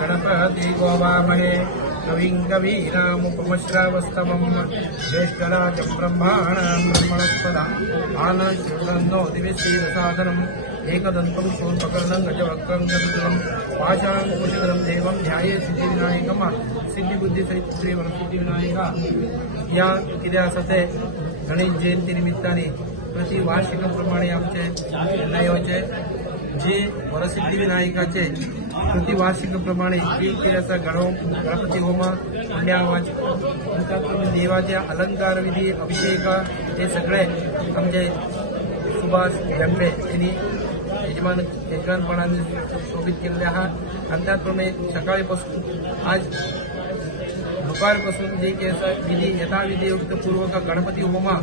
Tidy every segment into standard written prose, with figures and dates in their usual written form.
गणपति गोवामहे कविं कवीनामुपमश्रवस्तमं ज्येष्ठराजं ब्रह्माणां ब्रह्मणस्पदा आनश्रुतन्नो दिविश्रीरसादनम् एकदन्तं शूर्पकर्णं गजवक्त्रं गजधरं पाशाङ्कुशधरं देवं ध्याये सिद्धिविनायकं सिद्धिबुद्धिसहित श्री वरसिद्धिविनायका या कित्याक आसा ते गणेश जयंती निमित्ताने प्रति वार्षिकप्रमाणे आमचे नयोचे जे वरसिद्धिविनायकाचे प्रति वार्षिकप्रमाणे जे गणपती होम पुण्यावाच देवाचे अलंकार विधी अभिषेक हे सगळे आमचे सुभाष जंगले यांनी यजमानपणाने शोभित केलेले आहात आणि त्याचप्रमाणे सकाळीपासून आज दुपारपासून जे काही विधी यथाविधियुक्तपूर्वक गणपती होमा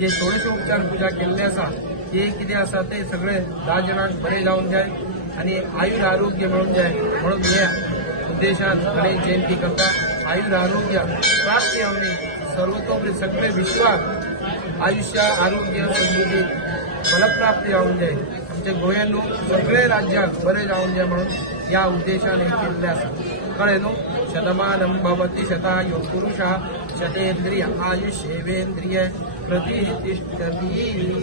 जे षोडशोपचार पूजा केलेली आसा ते कितें आसा ते सगळे 10 जणांक बरे जावन जाय आणि आयुर आरोग्य मिळून जाय म्हणून ह्या उद्देशान गणेश जयंती करता आयुर आरोग्य प्राप्ती आवनी सर्वतोपरी सगळे विश्वात आयुष्य आरोग्य समृद्धी फलप्राप्ती जावून जाय आमच्या गोंयांत सगळे राज्यात बरे जावून जाय म्हणून या उद्देशान हे केल्लें आसा कळ्ळें न्हू शतमानं भवति शतायुः पुरुषः शतेन्द्रिय आयुष्येवेन्द्रिय प्रतिष्ठति।